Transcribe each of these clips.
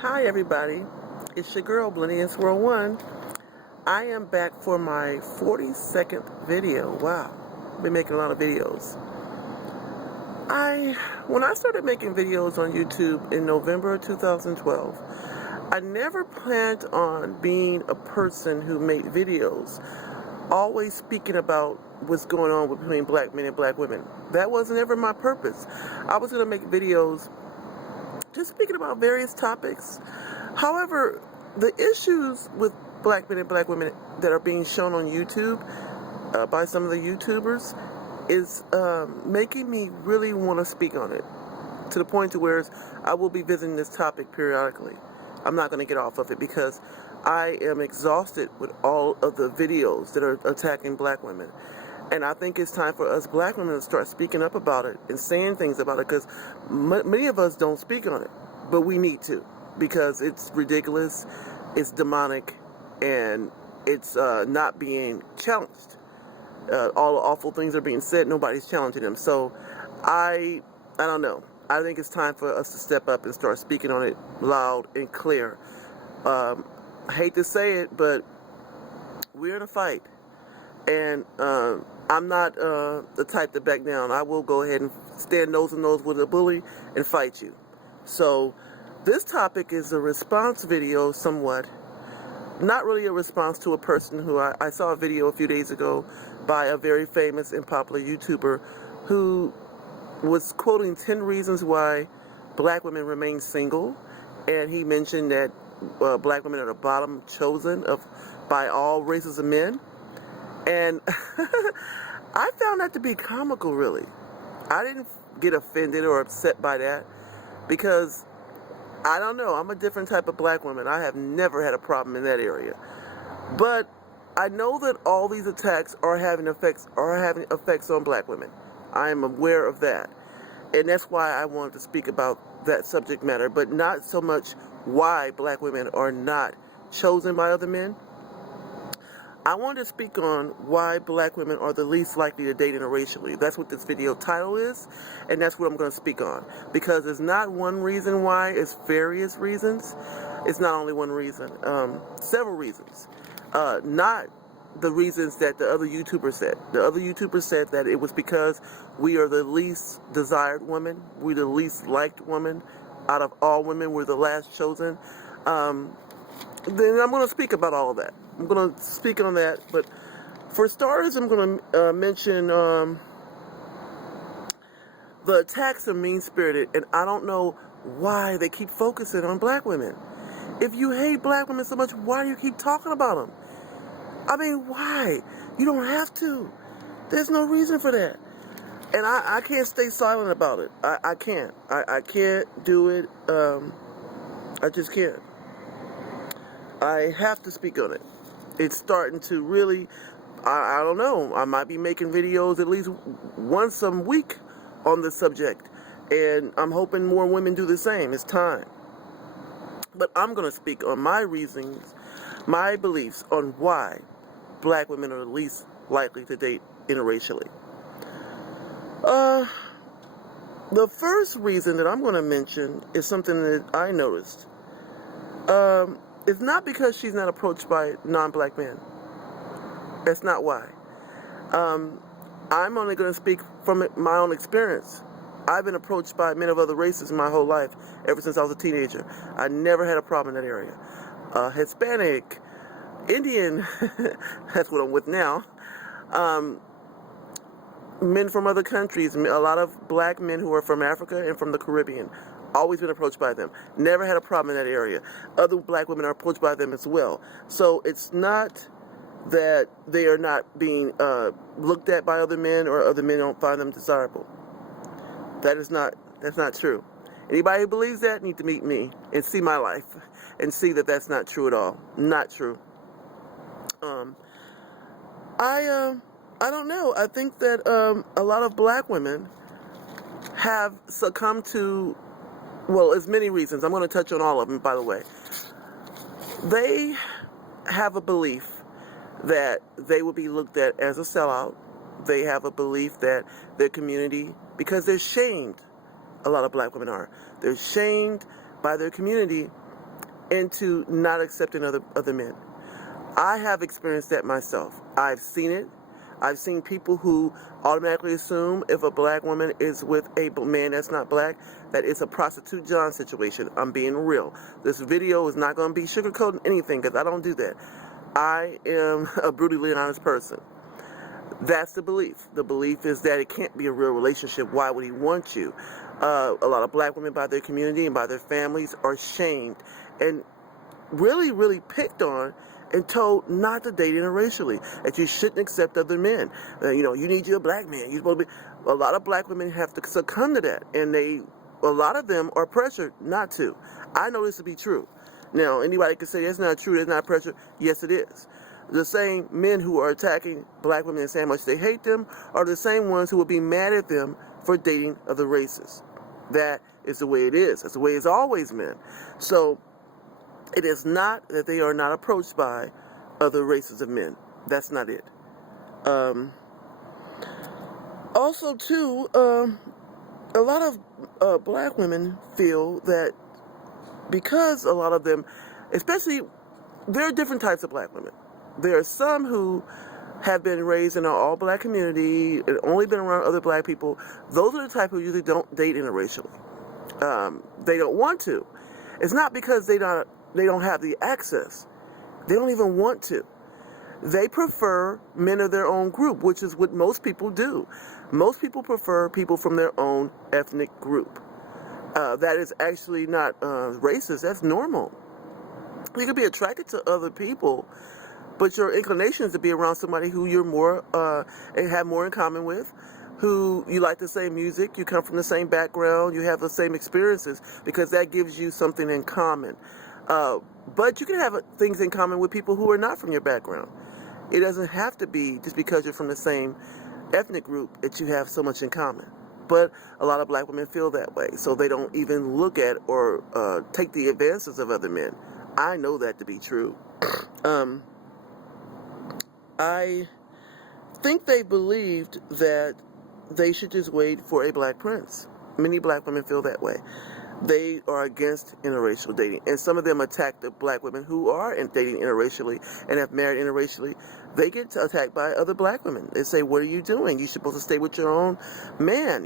Hi everybody, it's your girl Blinius World 1. I am back for my 42nd video. Wow, been making a lot of videos. When I started making videos on YouTube in November of 2012, I never planned on being a person who made videos always speaking about what's going on between black men and black women. That wasn't ever my purpose. I was going to make videos just speaking about various topics. However, the issues with black men and black women that are being shown on YouTube by some of the YouTubers is making me really want to speak on it, to the point to where I will be visiting this topic periodically. I'm not going to get off of it because I am exhausted with all of the videos that are attacking black women. And I think it's time for us black women to start speaking up about it and saying things about it, because many of us don't speak on it, but we need to, because it's ridiculous, it's demonic, and it's not being challenged. All the awful things are being said, nobody's challenging them. So I don't know. I think it's time for us to step up and start speaking on it loud and clear. I hate to say it, but we're in a fight. And I'm not the type to back down. I will go ahead and stand nose to nose with a bully and fight you. So this topic is a response video somewhat. Not really a response to a person who I saw a video a few days ago by a very famous and popular YouTuber who was quoting 10 reasons why black women remain single. And he mentioned that black women are the bottom chosen by all races of men. And I found that to be comical, really. I didn't get offended or upset by that because, I don't know, I'm a different type of black woman. I have never had a problem in that area. But I know that all these attacks are having effects on black women. I am aware of that. And that's why I wanted to speak about that subject matter, but not so much why black women are not chosen by other men. I want to speak on why black women are the least likely to date interracially. That's what this video title is, and that's what I'm going to speak on. Because it's not one reason why, it's various reasons. It's not only one reason, several reasons. Not the reasons that the other YouTubers said. The other YouTubers said that it was because we are the least desired woman, we're the least liked woman. Out of all women, we're the last chosen. Then I'm going to speak about all of that. I'm going to speak on that, but for starters, I'm going to mention the attacks are mean-spirited, and I don't know why they keep focusing on black women. If you hate black women so much, why do you keep talking about them? I mean, why? You don't have to. There's no reason for that. And I can't stay silent about it. I can't. I can't do it. I just can't. I have to speak on it. It's starting to really, I don't know, I might be making videos at least once a week on the subject. And I'm hoping more women do the same. It's time. But I'm going to speak on my reasons, my beliefs on why black women are the least likely to date interracially. The first reason that I'm going to mention is something that I noticed. It's not because she's not approached by non-black men. That's not why. I'm only going to speak from my own experience. I've been approached by men of other races my whole life, ever since I was a teenager. I never had a problem in that area. Hispanic, Indian, that's what I'm with now. Men from other countries, a lot of black men who are from Africa and from the Caribbean. Always been approached by them. Never had a problem in that area. Other black women are approached by them as well. So it's not that they are not being looked at by other men or other men don't find them desirable. That's not true. Anybody who believes that need to meet me and see my life and see that that's not true at all. Not true. I don't know. I think that a lot of black women have succumbed to, well, there's many reasons. I'm going to touch on all of them, by the way. They have a belief that they will be looked at as a sellout. They have a belief that their community, because they're shamed, a lot of black women are. They're shamed by their community into not accepting other men. I have experienced that myself. I've seen it. I've seen people who automatically assume if a black woman is with a man that's not black, that it's a prostitute John situation. I'm being real. This video is not going to be sugarcoating anything because I don't do that. I am a brutally honest person. That's the belief. The belief is that it can't be a real relationship. Why would he want you? A lot of black women by their community and by their families are shamed and really, really picked on and told not to date interracially, that you shouldn't accept other men. You need you a black man. You're supposed to be. A lot of black women have to succumb to that, and a lot of them are pressured not to. I know this to be true. Now, anybody can say that's not true, that's not pressure. Yes, it is. The same men who are attacking black women and saying how much they hate them are the same ones who will be mad at them for dating other races. That is the way it is. That's the way it's always been. So, it is not that they are not approached by other races of men. That's not it. Also, too, a lot of black women feel that because a lot of them, especially, there are different types of black women. There are some who have been raised in an all-black community and only been around other black people. Those are the type who usually don't date interracially. They don't want to. It's not because they don't have the access. They don't even want to. They prefer men of their own group, which is what most people do. Most people prefer people from their own ethnic group. That is actually not racist. That's normal. You can be attracted to other people, but your inclination is to be around somebody who you're more and have more in common with, who you like the same music, you come from the same background, you have the same experiences, because that gives you something in common. But you can have things in common with people who are not from your background. It doesn't have to be just because you're from the same ethnic group that you have so much in common. But a lot of black women feel that way, so they don't even look at or take the advances of other men. I know that to be true. I think they believed that they should just wait for a black prince. Many black women feel that way. They are against interracial dating, and some of them attack the black women who are dating interracially and have married interracially. They get attacked by other black women. They say, "What are you doing? You're supposed to stay with your own man."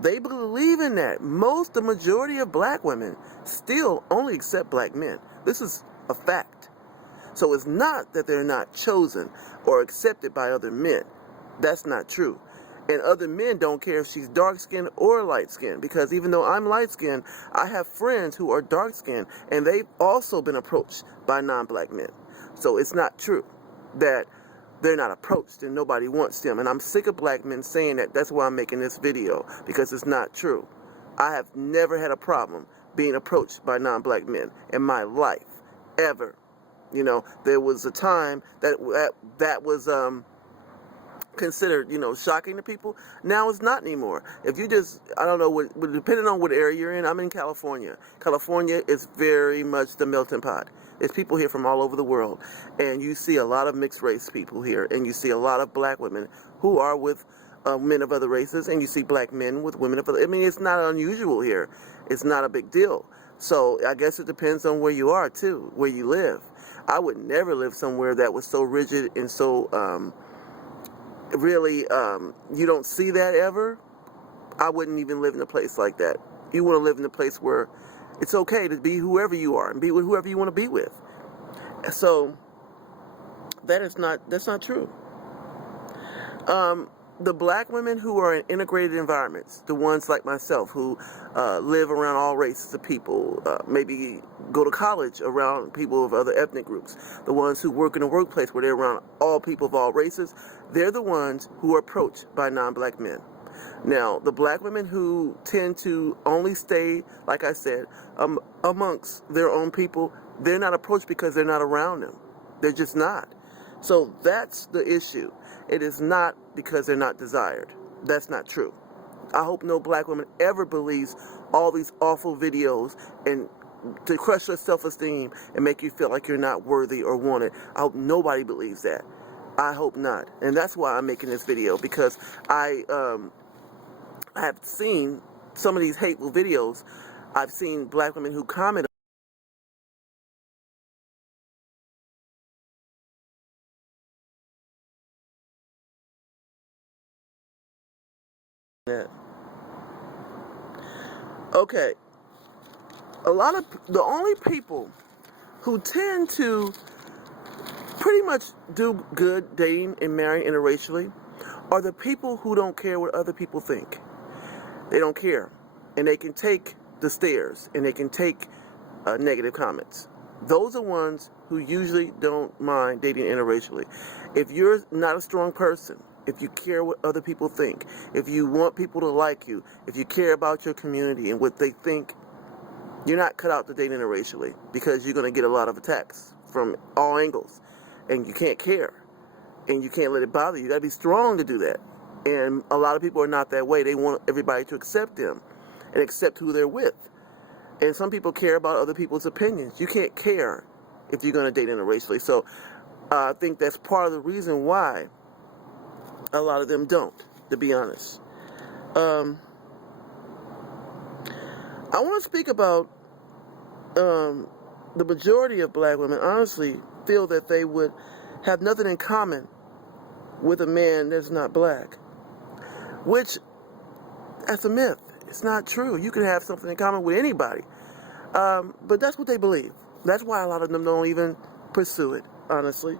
They believe in that. The majority of black women still only accept black men. This is a fact. So it's not that they're not chosen or accepted by other men. That's not true. And other men don't care if she's dark-skinned or light-skinned, because even though I'm light-skinned, I have friends who are dark-skinned, and they've also been approached by non-black men. So it's not true that they're not approached and nobody wants them. And I'm sick of black men saying that. That's why I'm making this video, because it's not true. I have never had a problem being approached by non-black men in my life, ever. There was a time that was considered, shocking to people. Now it's not anymore. If you just, I don't know, depending on what area you're in, I'm in California. California is very much the melting pot. There's people here from all over the world, and you see a lot of mixed race people here, and you see a lot of black women who are with men of other races, and you see black men with women of other. It's not unusual here. It's not a big deal. So I guess it depends on where you are too, where you live. I would never live somewhere that was so rigid and so really, you don't see that ever. I wouldn't even live in a place like that. You want to live in a place where it's okay to be whoever you are and be with whoever you want to be with. So that's not true. The black women who are in integrated environments, the ones like myself who live around all races of people, maybe go to college around people of other ethnic groups, the ones who work in a workplace where they're around all people of all races, they're the ones who are approached by non-black men. Now, the black women who tend to only stay, like I said, amongst their own people, they're not approached because they're not around them. They're just not. So that's the issue. It is not because they're not desired. That's not true. I hope no black woman ever believes all these awful videos and to crush your self-esteem and make you feel like you're not worthy or wanted. I hope nobody believes that. I hope not. And that's why I'm making this video, because I have seen some of these hateful videos. I've seen black women who comment the only people who tend to pretty much do good dating and marrying interracially are the people who don't care what other people think. They don't care. And they can take the stares and they can take negative comments. Those are ones who usually don't mind dating interracially. If you're not a strong person, if you care what other people think, if you want people to like you, if you care about your community and what they think, you're not cut out to date interracially, because you're going to get a lot of attacks from all angles, and you can't care, and you can't let it bother you. You got to be strong to do that. And a lot of people are not that way. They want everybody to accept them and accept who they're with. And some people care about other people's opinions. You can't care if you're going to date interracially. So I think that's part of the reason why a lot of them don't, to be honest. I want to speak about the majority of black women honestly feel that they would have nothing in common with a man that's not black, which, that's a myth. It's not true. You can have something in common with anybody. But that's what they believe. That's why a lot of them don't even pursue it, honestly.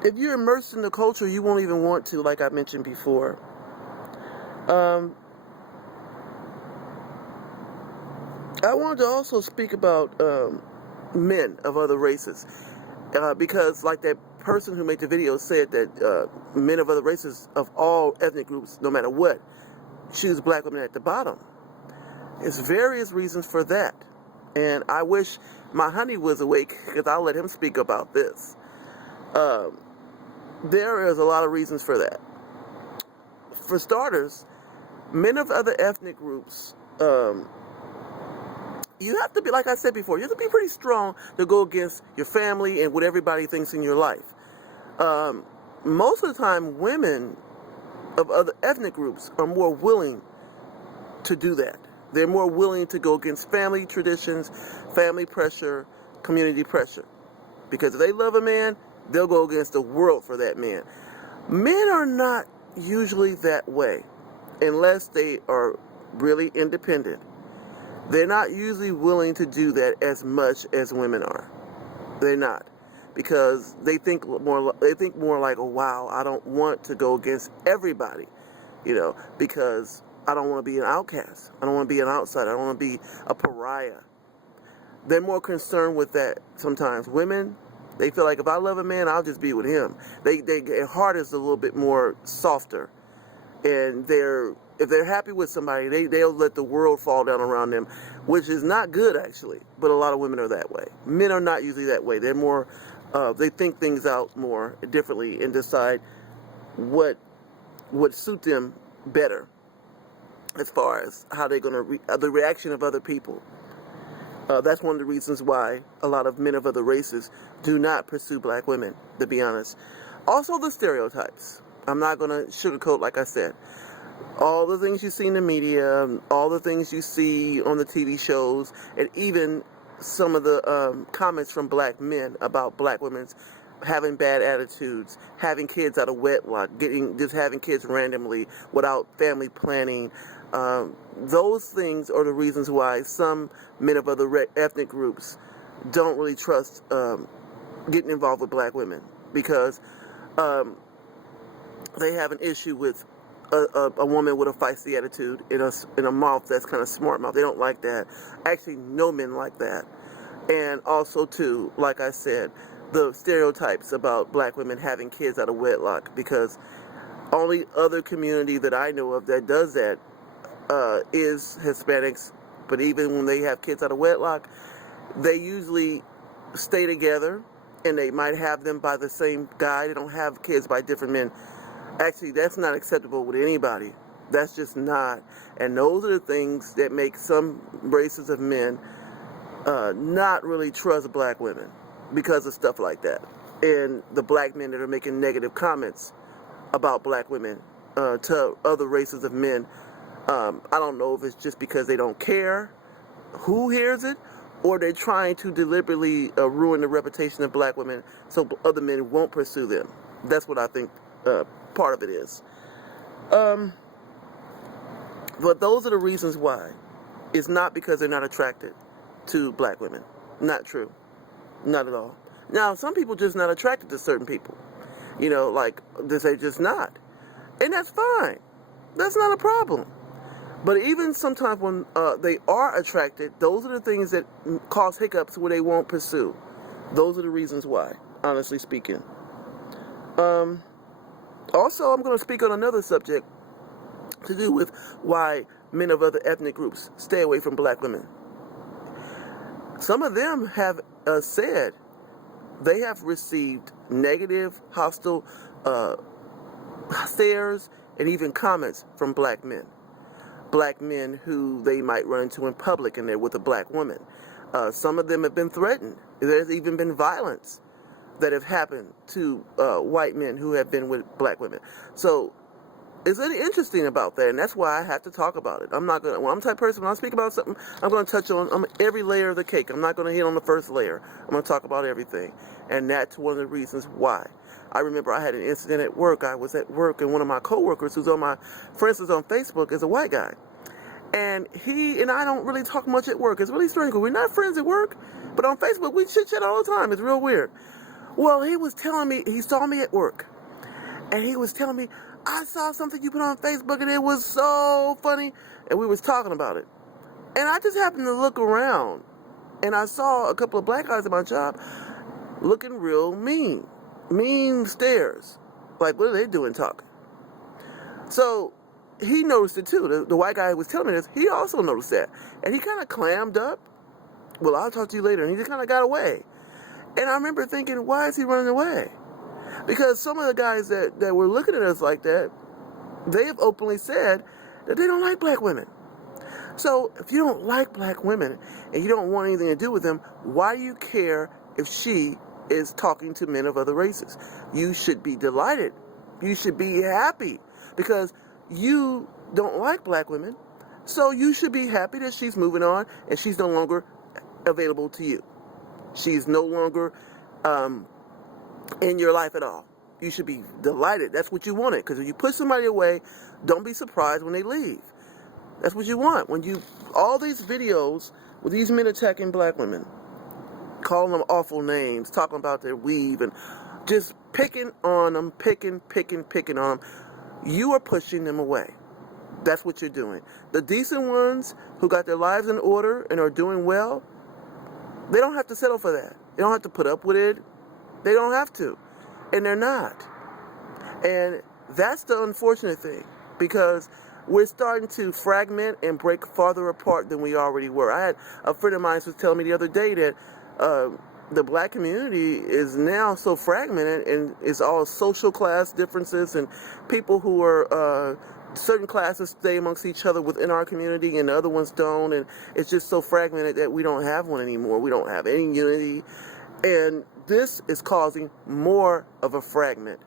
If you're immersed in the culture, you won't even want to, like I mentioned before. I wanted to also speak about men of other races, because like that person who made the video said that men of other races of all ethnic groups, no matter what, choose black women at the bottom. There's various reasons for that, and I wish my honey was awake, because I'll let him speak about this. There is a lot of reasons for that. For starters, men of other ethnic groups, you have to be, like I said before, you have to be pretty strong to go against your family and what everybody thinks in your life. Most of the time, women of other ethnic groups are more willing to do that. They're more willing to go against family traditions, family pressure, community pressure. Because if they love a man, they'll go against the world for that man. Men are not usually that way, unless they are really independent. They're not usually willing to do that as much as women are. They're not, because they think more like, oh wow, I don't want to go against everybody, because I don't want to be an outcast. I don't want to be an outsider. I don't want to be a pariah. They're more concerned with that sometimes. Women, they feel like if I love a man, I'll just be with him. Their heart is a little bit more softer, and if they're happy with somebody, they'll let the world fall down around them, which is not good actually. But a lot of women are that way. Men are not usually that way. They're more, they think things out more differently and decide what would suit them better, as far as how they're going to the reaction of other people. That's one of the reasons why a lot of men of other races do not pursue black women, to be honest. Also, the stereotypes. I'm not going to sugarcoat, like I said. All the things you see in the media, all the things you see on the TV shows, and even some of the comments from black men about black women's having bad attitudes, having kids out of wedlock, just having kids randomly without family planning. Those things are the reasons why some men of other ethnic groups don't really trust getting involved with black women, because they have an issue with a woman with a feisty attitude in a mouth that's kind of smart mouth. They don't like that. Actually, no men like that. And also, too, like I said, the stereotypes about black women having kids out of wedlock, because only other community that I know of that does that is Hispanics. But even when they have kids out of wedlock, they usually stay together, and they might have them by the same guy. They don't have kids by different men. Actually, that's not acceptable with anybody. That's just not. And those are the things that make some races of men not really trust black women, because of stuff like that. And the black men that are making negative comments about black women to other races of men, I don't know if it's just because they don't care who hears it, or they're trying to deliberately ruin the reputation of black women so other men won't pursue them. That's what I think part of it is. Um, but those are the reasons why. It's not because they're not attracted to black women. Not true. Not at all. Now, some people just not attracted to certain people. Like they're just not. And that's fine. That's not a problem. But even sometimes when they are attracted, those are the things that cause hiccups where they won't pursue. Those are the reasons why, honestly speaking. Also, I'm going to speak on another subject to do with why men of other ethnic groups stay away from black women. Some of them have said they have received negative, hostile stares and even comments from black men. Black men who they might run into in public and they're with a black woman. Some of them have been threatened. There's even been violence that have happened to white men who have been with black women. So it's really interesting about that, and that's why I have to talk about it. I'm not gonna. When I'm the type of person, when I speak about something, I'm gonna touch on every layer of the cake. I'm not gonna hit on the first layer. I'm gonna talk about everything, and that's one of the reasons why. I remember I had an incident at work. I was at work, and one of my coworkers, who's on my, for instance, on Facebook, is a white guy, and he and I don't really talk much at work. It's really strange because we're not friends at work, but on Facebook we chit chat all the time. It's real weird. Well, he was telling me he saw me at work, and he was telling me, I saw something you put on Facebook and it was so funny, and we was talking about it. And I just happened to look around and I saw a couple of black guys at my job looking real mean stares. Like, what are they doing talking? So he noticed it too. The white guy who was telling me this, he also noticed that. And he kind of clammed up. Well, I'll talk to you later. And he just kind of got away. And I remember thinking, why is he running away? Because some of the guys that were looking at us like that, they have openly said that they don't like black women. So if you don't like black women and you don't want anything to do with them, why do you care if she is talking to men of other races? You should be delighted. You should be happy because you don't like black women. So you should be happy that she's moving on and she's no longer available to you. She's no longer in your life at all. You should be delighted. That's what you wanted. Because if you push somebody away, don't be surprised when they leave. That's what you want. All these videos with these men attacking black women, calling them awful names, talking about their weave, and just picking on them, picking on them, you are pushing them away. That's what you're doing. The decent ones who got their lives in order and are doing well, they don't have to settle for that. They don't have to put up with it. They don't have to. And they're not. And that's the unfortunate thing, because we're starting to fragment and break farther apart than we already were. I had a friend of mine who was telling me the other day that the black community is now so fragmented, and it's all social class differences, and people who are certain classes stay amongst each other within our community and the other ones don't, and it's just so fragmented that we don't have one anymore. We don't have any unity. And this is causing more of a fragment,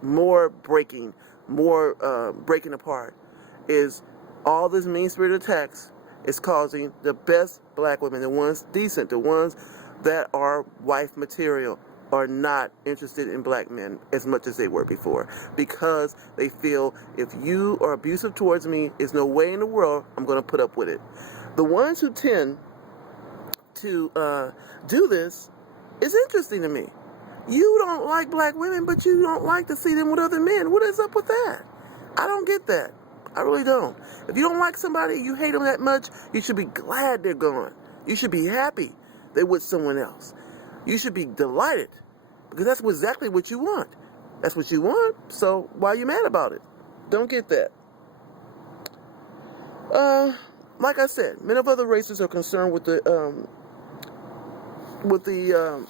more breaking apart. Is all this mean-spirited attacks is causing the best black women, the ones decent, the ones that are wife material, are not interested in black men as much as they were before, because they feel if you are abusive towards me, there's no way in the world I'm going to put up with it. The ones who tend to do this is interesting to me. You don't like black women, but you don't like to see them with other men. What is up with that? I don't get that. I really don't. If you don't like somebody, you hate them that much, you should be glad they're gone. You should be happy they're with someone else. You should be delighted, because that's exactly what you want. That's what you want, so why are you mad about it? Don't get that. Like I said, men of other races are concerned with the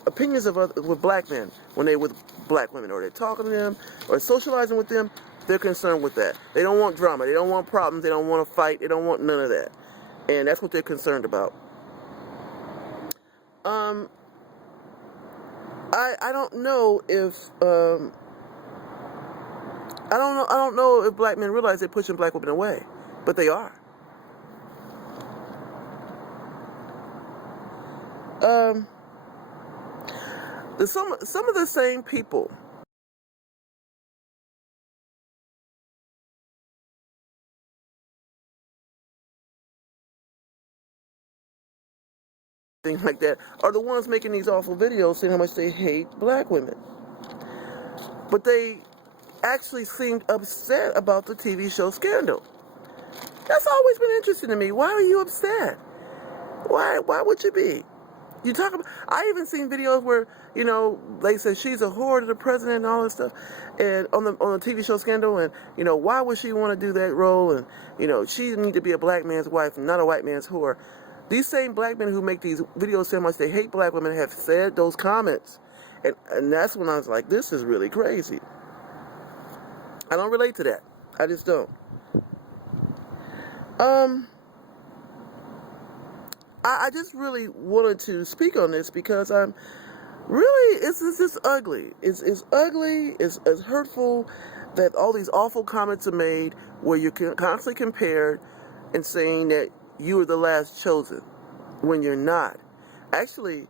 opinions of with black men when they're with black women, or they're talking to them, or socializing with them. They're concerned with that. They don't want drama. They don't want problems. They don't want to fight. They don't want none of that. And that's what they're concerned about. I don't know if I don't know if black men realize they're pushing black women away, but they are. Some of the same people things like that are the ones making these awful videos saying how much they hate black women. But they actually seemed upset about the TV show Scandal. That's always been interesting to me. Why are you upset? Why would you be? You talk about, I even seen videos where, they said she's a whore to the president and all this stuff, and on the TV show Scandal, and, why would she want to do that role, and, she need to be a black man's wife and not a white man's whore. These same black men who make these videos so much they hate black women have said those comments. And that's when I was like, this is really crazy. I don't relate to that. I just don't. I just really wanted to speak on this because it's just ugly. It's ugly, it's hurtful that all these awful comments are made where you're constantly compared and saying that you are the last chosen when you're not. Actually,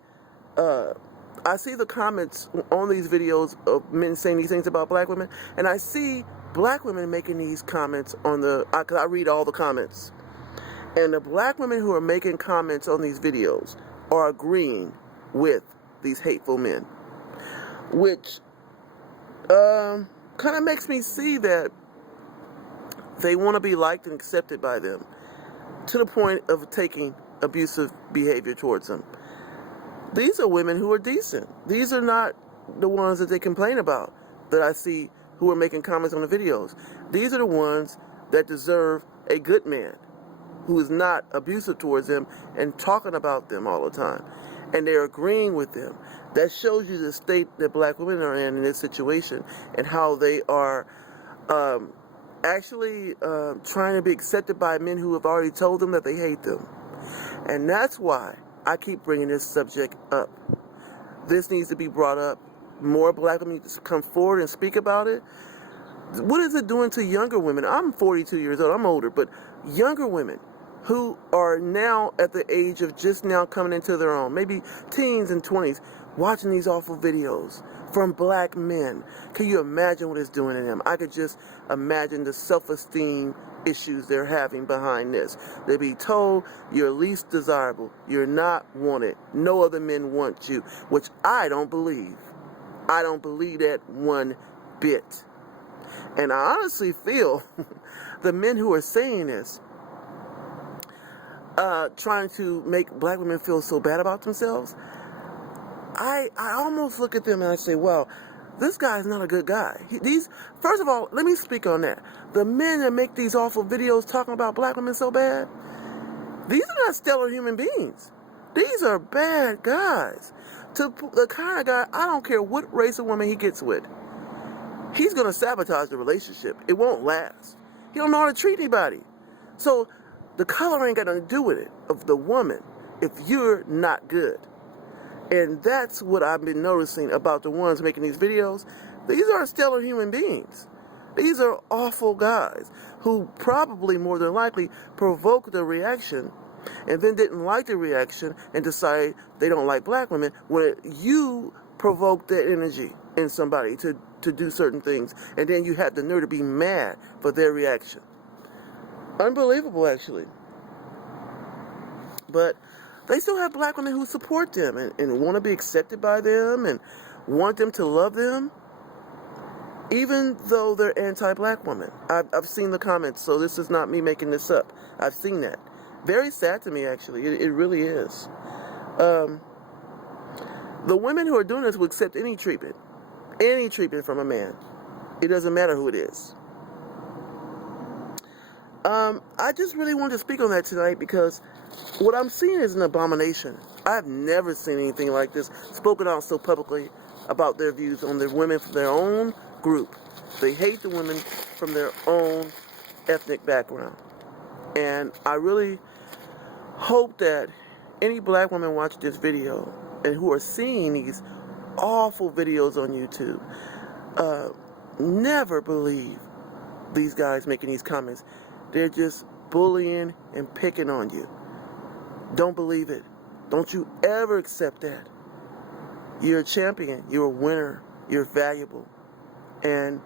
I see the comments on these videos of men saying these things about black women, and I see black women making these comments because I read all the comments. And the black women who are making comments on these videos are agreeing with these hateful men, which kind of makes me see that they want to be liked and accepted by them to the point of taking abusive behavior towards them. These are women who are decent. These are not the ones that they complain about that I see who are making comments on the videos. These are the ones that deserve a good man who is not abusive towards them and talking about them all the time. And they're agreeing with them. That shows you the state that black women are in this situation and how they are actually trying to be accepted by men who have already told them that they hate them. And that's why I keep bringing this subject up. This needs to be brought up. More black women need to come forward and speak about it. What is it doing to younger women? I'm 42 years old. I'm older, but younger women who are now at the age of just now coming into their own, maybe teens and 20s, watching these awful videos from black men. Can you imagine what it's doing to them? I could just imagine the self-esteem issues they're having behind this. They be told you're least desirable, you're not wanted, no other men want you, which I don't believe. I don't believe that one bit. And I honestly feel the men who are saying this, trying to make black women feel so bad about themselves, I almost look at them and I say, well, this guy's not a good guy. First of all, let me speak on that. The men that make these awful videos talking about black women so bad, these are not stellar human beings. These are bad guys. To the kind of guy, I don't care what race of woman he gets with, he's going to sabotage the relationship. It won't last. He don't know how to treat anybody. So the color ain't got nothing to do with it, of the woman, if you're not good. And that's what I've been noticing about the ones making these videos. These aren't stellar human beings. These are awful guys who probably, more than likely, provoked the reaction and then didn't like the reaction and decided they don't like black women when you provoked that energy in somebody to do certain things, and then you had the nerve to be mad for their reaction. Unbelievable, actually. But they still have black women who support them and want to be accepted by them and want them to love them, even though they're anti-black women. I've seen the comments, so this is not me making this up. I've seen that. Very sad to me, actually. It really is. The women who are doing this will accept any treatment from a man. It doesn't matter who it is. I just really wanted to speak on that tonight because what I'm seeing is an abomination. I've never seen anything like this spoken out so publicly about their views on the women from their own group. They hate the women from their own ethnic background. And I really hope that any black women watching this video and who are seeing these awful videos on YouTube never believe these guys making these comments. They're just bullying and picking on you. Don't believe it. Don't you ever accept that. You're a champion. You're a winner. You're valuable. And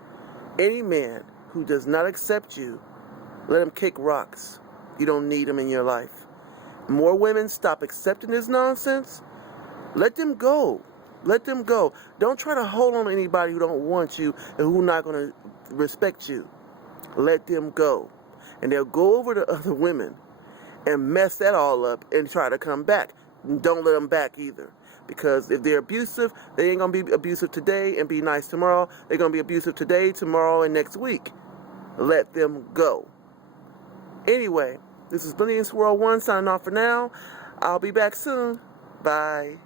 any man who does not accept you, let him kick rocks. You don't need him in your life. more women stop accepting this nonsense, let them go. Let them go. Don't try to hold on to anybody who don't want you and who's not going to respect you. Let them go. And they'll go over to other women and mess that all up and try to come back. Don't let them back either. Because if they're abusive, they ain't going to be abusive today and be nice tomorrow. They're going to be abusive today, tomorrow, and next week. Let them go. Anyway, this is Brilliance World 1 signing off for now. I'll be back soon. Bye.